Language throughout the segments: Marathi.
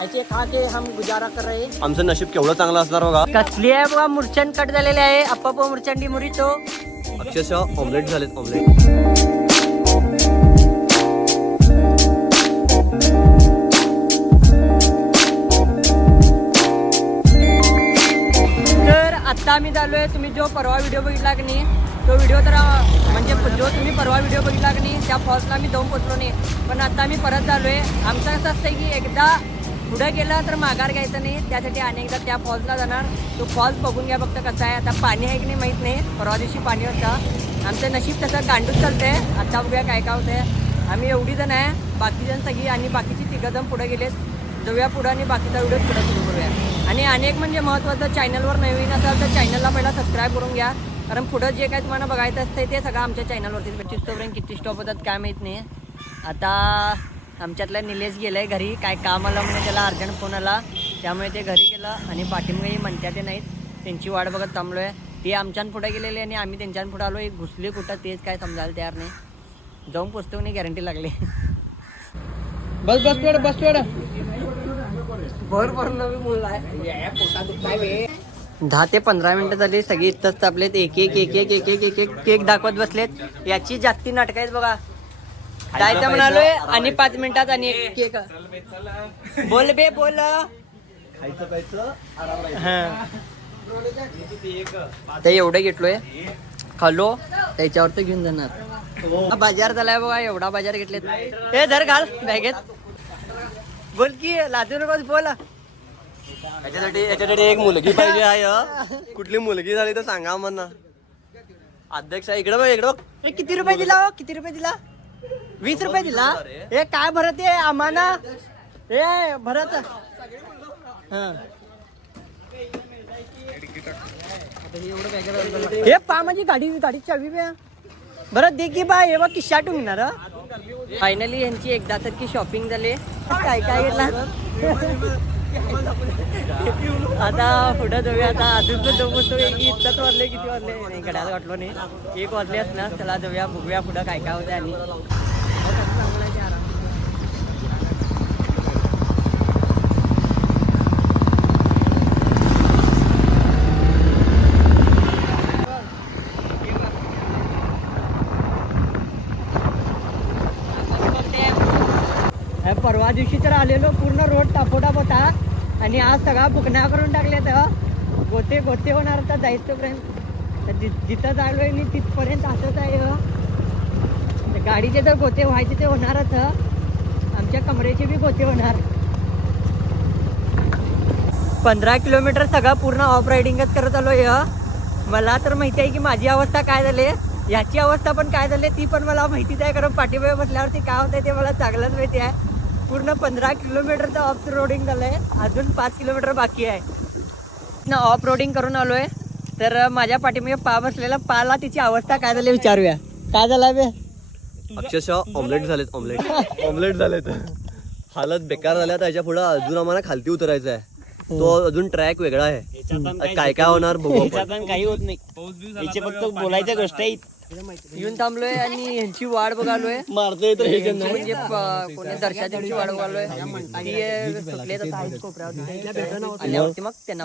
ऐसे खा के हम गुजारा कर रहे हैं। आमचं नशीब केवढं चांगलं असणार बघा. कसली आहे बघा मुरचंद कट झालेले आहे. अप्पा मुरचंडी मुरी तो अक्षरशः ऑमलेट झालेत ऑमलेट. आता आम्ही चाललोय. तुम्ही जो परवा व्हिडिओ बघितला की नाही तो व्हिडिओ तर म्हणजे जो तुम्ही परवा व्हिडिओ बघितला की नाही त्या फॉल्सला आम्ही जाऊन पोचलो नाही. पण आता आम्ही परत चाललोय. आमचं कसं असतंय की एकदा पुढे गेलं तर माघार घ्यायचं नाही. त्यासाठी अनेकदा त्या फॉल्सला जाणार. तो फॉल्स बघून घ्या फक्त कसा आहे. आता पाणी आहे की नाही माहीत नाही. परवा दिवशी पाणी होतं. आमचं नशीब तसं गांडूच चालतंय. आता बघूया काय काय होतंय. आम्ही एवढी जण आहे. बाकीजण सगळी आणि बाकीची तिघंजण पुढे गेलेत. जाऊया पुढं आणि बाकीचा व्हिडिओ पुढे सुरू करूया. आणि अनेक म्हणजे महत्त्वाचं चॅनलवर नवीन असाल तर चॅनलला पहिला सबस्क्राईब करून घ्या. कारण पुढं जे काय तुम्हाला बघायचं असतं ते सगळं आमच्या चॅनलवरती. 25 किती स्टॉप होतात काय माहीत नाही. आता आमच्यातला निलेश गेलाय घरी. काय काम आलं म्हणजे त्याला अर्जंट फोन आला त्यामुळे ते घरी गेलं. आणि पाठीमागे म्हणत्या ते नाहीत. त्यांची वाट बघत थांबलोय. ते आमच्यान पुढे गेलेले आणि आम्ही त्यांच्यान पुढे आलो. एक घुसले कुठं तेच काय समजायला तयार नाही. जाऊन पोचतो नाही गॅरंटी लागली. बस बस थोडं बस थोडं भर भरून नवी मुलं आहे. 10 ते 15 मिनिटं झाली. सगळी इथंच तापलेत. एक एक एक एक एक एक एक एक केक दाखवत बसलेत. याची जास्ती नाटक आहेत बघा. जायचं म्हणालोय आणि 5 मिनिटात आणि एक केक. बोल बे बोल. ते एवढं घेतलोय खालो त्याच्यावर तर घेऊन जाणार. बाजार झालाय बघा. एवढा बाजार घेतलेत. हे धर घाल बॅगेत. बोल की लाजू नकोस बोल. याच्यासाठी एक मुलगी पाहिजे आहे. कुठली मुलगी झाली तर सांगा म्हणा. अध्यक्ष इकडं बघ इकडं. किती रुपये दिला हो? किती रुपये दिला? 20 रुपये दिला. हे काय भरत आहे आम्हाला. हे भरत हे पा माझी गाडी चावी बरं दे की बा. हे बघ किशा टुंगणार. फायनली यांची एकदा सारखी शॉपिंग झाली. काय काय घेतला आता पुढे जाऊया. आता अजून पण जाऊ बसतो की इतकंच वाजले. किती वाजले नाही घड्याला वाटलो नाही. 1 वाजले असणार. त्याला जाऊया बघूया पुढं काय काय होतं. आणि परवा दिवशी तर आलेलो पूर्ण रोड टापोटाप होता. आणि आज सगळा बुकण्या करून टाकले. तर गोते होणार तर जायचोपर्यंत जिथं जायलोय मी तिथपर्यंत असंच आहे. गाडीचे तर गोते व्हायचे ते होणारच. आमच्या कमरेचे बी गोते होणार. 15 किलोमीटर सगळं पूर्ण ऑफ रायडिंगच करत आलोय. मला तर माहिती आहे की माझी अवस्था काय झाली. याची अवस्था पण काय झाली ती पण मला माहितीच आहे. कारण पाठीमागे बसल्यावरती काय होतंय ते मला चांगलंच माहिती आहे. पूर्ण 15 किलोमीटरचं ऑफ रोडिंग झालंय. अजून 5 किलोमीटर बाकी आहे. ना ऑफ रोडिंग करून आलोय. तर माझ्या पाठीमागे पा बसलेला पाला तिची अवस्था काय झाली विचारूया. काय झाला बे? अक्षरशः ऑमलेट झालेत ऑमलेट झालेत. हालत बेकार झाल्या. त्याच्या पुढे अजून आम्हाला खालती उतरायचं आहे. तो अजून ट्रॅक वेगळा आहे. काय काय होणार बघू. काही होत नाही. फक्त बोलायच्या गोष्ट आहे. येऊन थांबलोय आणि यांची वाट बघालोय. मारतोय तर म्हणजे कोणी दर्शनाची वाट बघालोय. ती सुटले तर कोपऱ्यावरती आल्यावरती मग त्यांना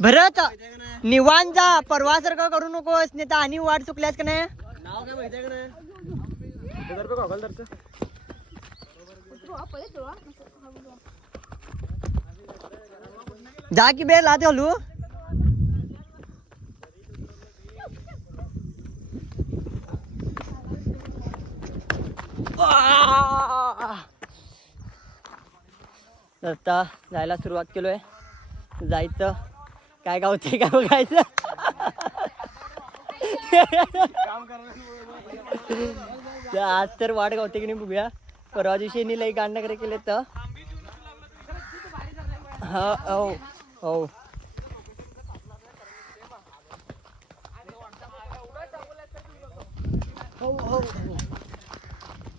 भरत निवांत जा. परवासारखं करू नकोस नाही तर आणि वाट चुकल्यास का नाही. नाव काय माहितीये का नाही. जा की बे लाद घालू. आता जायला सुरुवात केलोय. जायचं काय गावते काय बघायचं. आज तर वाट गावते की नाही बघूया. परवा दिवशी लई गांड नगरे केले तर हा हो हो.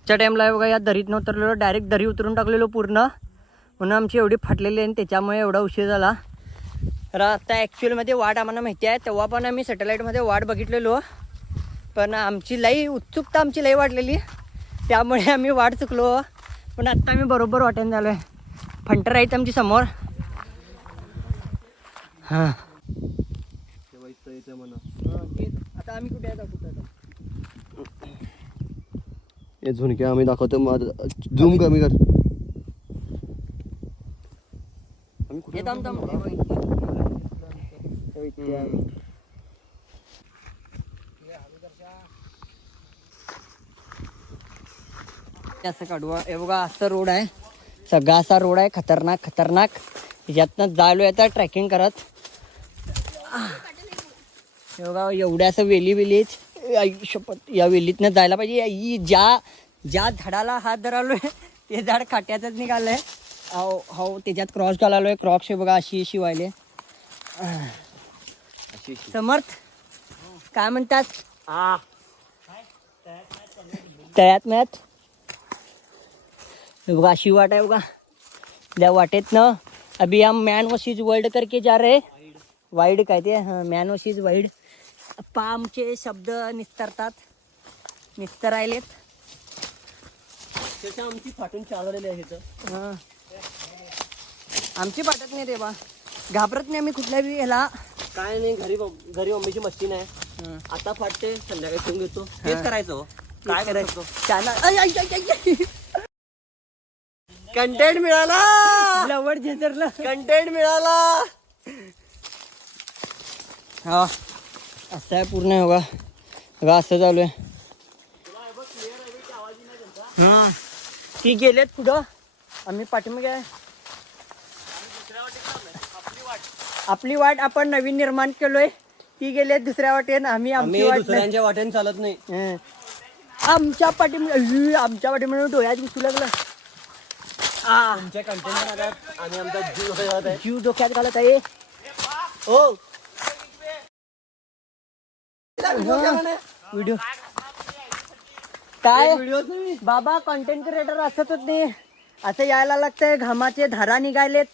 च्या टाइमला बघा या दरीत न उतरलेलो. डायरेक्ट दरी उतरून टाकलेलो पूर्ण. म्हणून आमची एवढी फाटलेली आहे त्याच्यामुळे एवढा उशीर झाला. तर आता ॲक्च्युअलमध्ये वाट आम्हाला माहिती आहे. तेव्हा पण आम्ही सॅटेलाईटमध्ये वाट बघितलेलो. पण आमची लई उत्सुकता आमची लई वाढलेली, त्यामुळे आम्ही वाट चुकलो. पण आत्ता आम्ही बरोबर वाटेन झालो आहे. फंटर आहेत आमची समोर. हां आता आम्ही कुठे हे झुणक्या आम्ही दाखवतो. मग झूम कमी कर. आम्ही कुठे असं काढू. हे बघा असं रोड आहे, सगळा असा रोड आहे, खतरनाक खतरनाक. यातनं जायलो आता ट्रॅकिंग करत. हे बघा एवढ्या असं वेलीत या वेलीतनं जायला पाहिजे. ज्या झाडाला हात धरालोय ते झाड काट्यातच निघालंय. हो त्याच्यात क्रॉस घालालोय. क्रॉक्स हे बघा अशी व्हायले. समर्थ काय म्हणतात? तळ्यात मॅच. हे बघा अशी वाट आहे बघा. त्या वाटेत ना अभी हम मॅन वर्सेस वर्ल्ड करके जा रहे. वाईड काय ते मॅन वर्सेस वाईड. आमचे शब्द निस्तरायलेत. आमची फाटून चालवलेली आहे. आमची पाठत नाही रे बा. घाबरत नाही आम्ही कुठल्याही ह्याला. काय नाही, घरी मम्मीची मशीन आहे. आता फाटते, संध्याकाळी ठेवून घेतो. तेच करायचं. काय करायचं? कंटेंट मिळाला. लवड झेंदरला कंटेंट मिळाला. हा असं आहे पूर्ण. बघा बघा असं चालू आहे. ती गेलेत पुढं, आम्ही पाठीमागे आहे. आपली वाट आपण नवीन निर्माण केलोय. ती गेलेत दुसऱ्या वाटेन, आम्ही आमची वाट दुसऱ्यांच्या वाटेने चालत नाही. आमच्या पाठीमुळे डोळ्यात दिसू लागलं. तुमच्या कंटेंट आणि आमचा जीव धोक्यात घालत आहे. हो व्हिडिओ काय बाबा, कंटेंट क्रिएटर असत होत नाही. असं यायला लागतंय. घामाचे धारा निघालेत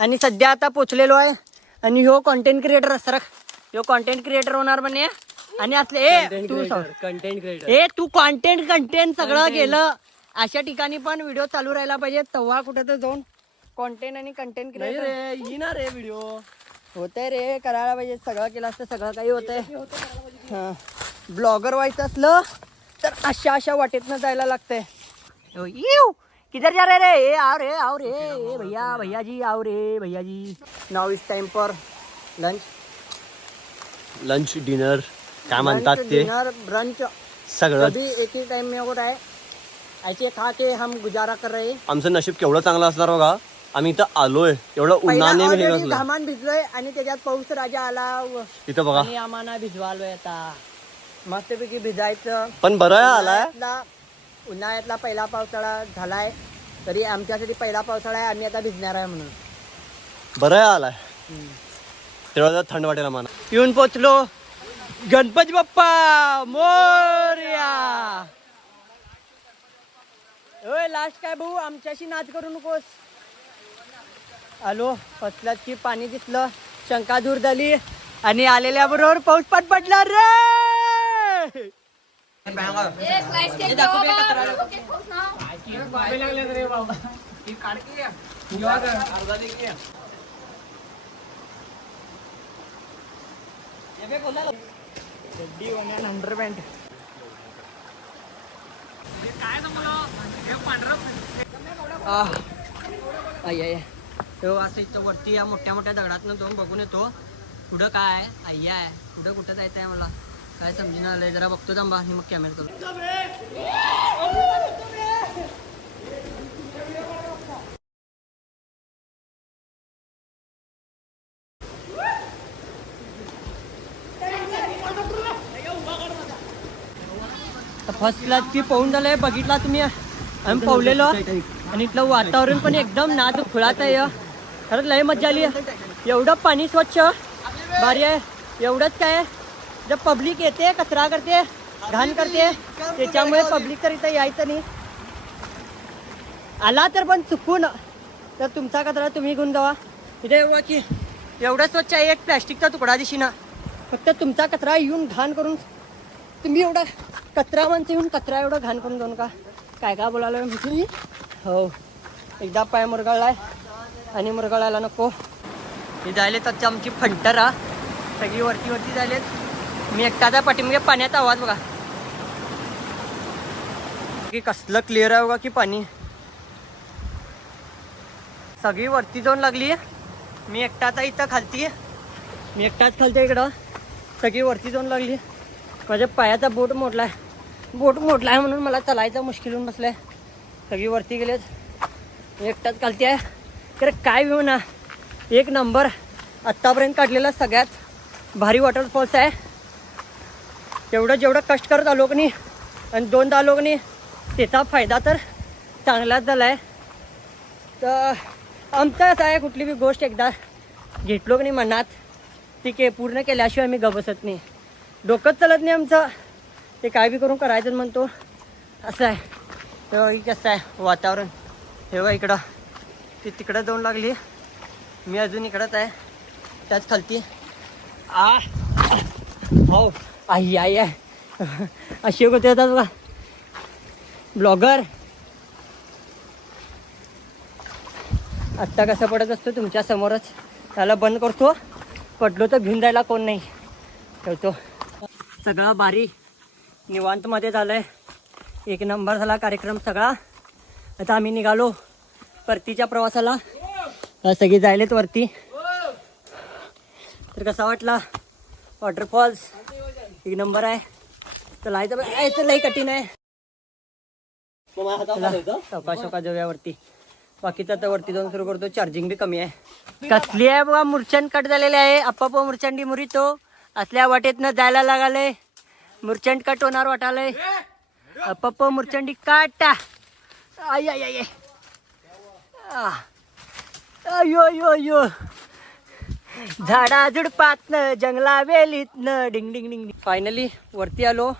आणि सध्या आता पोचलेलो आहे. आणि ह्यो कंटेंट क्रिएटर असणार, ह्यो कंटेंट क्रिएटर होणार म्हणे. आणि असले कंटेंट क्रिएटर तू कंटेंट सगळं गेलं. अशा ठिकाणी पण व्हिडिओ चालू राहायला पाहिजे. तेव्हा कुठे तर जाऊन कॉन्टेंट आणि कंटेंट क्रिएटर येणार रे. व्हिडिओ होतंय रे, करायला पाहिजे. सगळं केलं असतं सगळं काही होतंय. ब्लॉगर व्हायचं असलं तर अशा वाटेतनं जायला लागतंय. किधर जा रे? ए आओ रे ए भैया जी आओ रे भैया जी. Now is time for lunch dinner काय म्हणतात ते, डिनर ब्रंच सगळं अभी एक ही टाइम में हो रहा है. ऐसे खा के हम गुजारा कर रहे. आमचं नशीब केवढं चांगलं असणार बघा. आम्ही इथं आलोय एवढं उन्हाने घामान भिजलोय आणि त्याच्यात पाऊस राजा आला. इथं बघा आणि आम्हाला भिजवालोय आता. मस्तपैकी भिजायचं. पण बरं आलाय. उन्हाळ्यातला पहिला पावसाळा झालाय, तरी आमच्यासाठी पहिला पावसाळा आहे. आम्ही आता भिजणार आहे म्हणून बरं आलाय. तेवढं थंड वाटेल आम्हाला. येऊन पोचलो. गणपती बाप्पा मोरया. ओय लास्ट काय भाऊ, आमच्याशी नाच करू नकोस. आलो फसलाच की पाणी दिसलं, शंका दूर झाली आणि आलेल्या बरोबर पाऊस पाठ पडला रे. अंडरपॅन्ट असं इथं वरती या मोठ्या मोठ्या दगडातनं जाऊन बघून येतो पुढं काय आहे. अय्या आहे पुढं, कुठं जायचं आहे मला काय समजून आलंय. जरा बघतो थांबा आणि मग कॅमेरा करतो. फर्स्ट क्लास की पाहून झालंय, बघितला तुम्ही. आम्ही पावलेलो आणि इथलं वातावरण पण एकदम नाद खुळात आहे. खरंच लय मजा आली. एवढं पाणी स्वच्छ भारी आहे. एवढंच काय, जर पब्लिक येते कचरा करते घाण करते, त्याच्यामुळे पब्लिक तर इथं यायचं नाही. आला तर पण चुकून तर तुमचा कचरा तुम्ही घेऊन जावा. इथे एवढं की एवढं स्वच्छ आहे. एक प्लॅस्टिकचा तुकडा दिशी ना, फक्त तुमचा कचरा येऊन घाण करून तुम्ही एवढा कचरा माणसं येऊन कचरा एवढा घाण करून जाऊन का काय काय बोलायला मी हो एकदा पाय मुरगाळलाय आणि मुरगाळायला नको. हे जायलेत आजची आमची फंटरा सगळी वरती वरती जायलेत. मी एकटा त्या पाठीमागे पाण्याचा आवाज बघा की कसलं क्लिअर आहे बघा की पाणी. सगळी वरती जाऊन लागली. मी एकटाच इथं खालती. मी एकटाच खालते इकडं. सगळी वरती जाऊन लागली. माझ्या पायाचा बोट मोडलाय म्हणून मला चालायचं मुश्किल होऊन बसलंय. सगळी वरती गेलेत. मी एकटाच खालती आहे. तर काय विऊ ना एक नंबर आत्तापर्यंत काढलेला सगळ्यात भारी वॉटरफॉल्स आहे. जेवढं कष्ट करत आलो की नाही आणि 2दा आलो की नाही त्याचा फायदा तर चांगलाच झाला आहे. तर आमचं असं आहे कुठली बी गोष्ट एकदा घेतलो की नाही मनात ती पूर्ण केल्याशिवाय मी बसत नाही. डोकंच चालत नाही आमचं. ते काय बी करून करायचं म्हणतो असं आहे. तेव्हा कसं आहे वातावरण हे बघा इकडं ती तिकडं जाऊन लागली. मी अजून इकडंच आहे त्याच खालती. हो आई आई आहे अशी होते होतात बघा ब्लॉगर. आत्ता कसं पडत असतो तुमच्या समोरच. त्याला बंद करतो. पडलो तर घेऊन जायला कोण नाही. ठेवतो. सगळा भारी निवांतमध्ये झालं आहे. एक नंबर झाला कार्यक्रम सगळा. आता आम्ही निघालो परतीच्या प्रवासाला. सगळी जायलेत वरती. तर कसा वाटला वॉटरफॉल्स? एक नंबर आहे. तर लई कठीण आहे. चौका जाऊया वरती. बाकीचा तर वरती जाऊन सुरू करतो. चार्जिंग बी कमी आहे. कसली आहे बघा मुरचंड कट झालेले आहे. अप्पाप मुरचंडी मुरी तो असल्या वाटेतनं जायला लागाले. मुरचंड कट होणार वाटालय. अप्पाप मुरचंडी काटा. आई आई आई अयो झाडा झुडपातनं जंगला वेलीतनं डिंग डिंग डिंग. फायनली वरती आलो.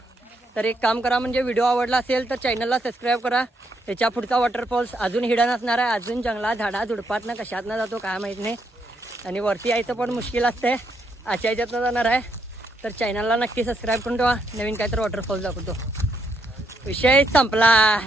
तर एक काम करा म्हणजे व्हिडिओ आवडला असेल तर चॅनलला सबस्क्राईब करा. त्याच्या पुढचा वॉटरफॉल्स अजून हिडन असणार आहे. अजून जंगला झाडा झुडपातनं कशातनं जातो काय माहीत नाही. आणि वरती यायचं पण मुश्किल असते. अशा ह्याच्यातनं जाणार आहे. तर चॅनलला नक्की सबस्क्राईब करून ठेवा. नवीन काय तर वॉटरफॉल्स दाखवतो. विषय संपला.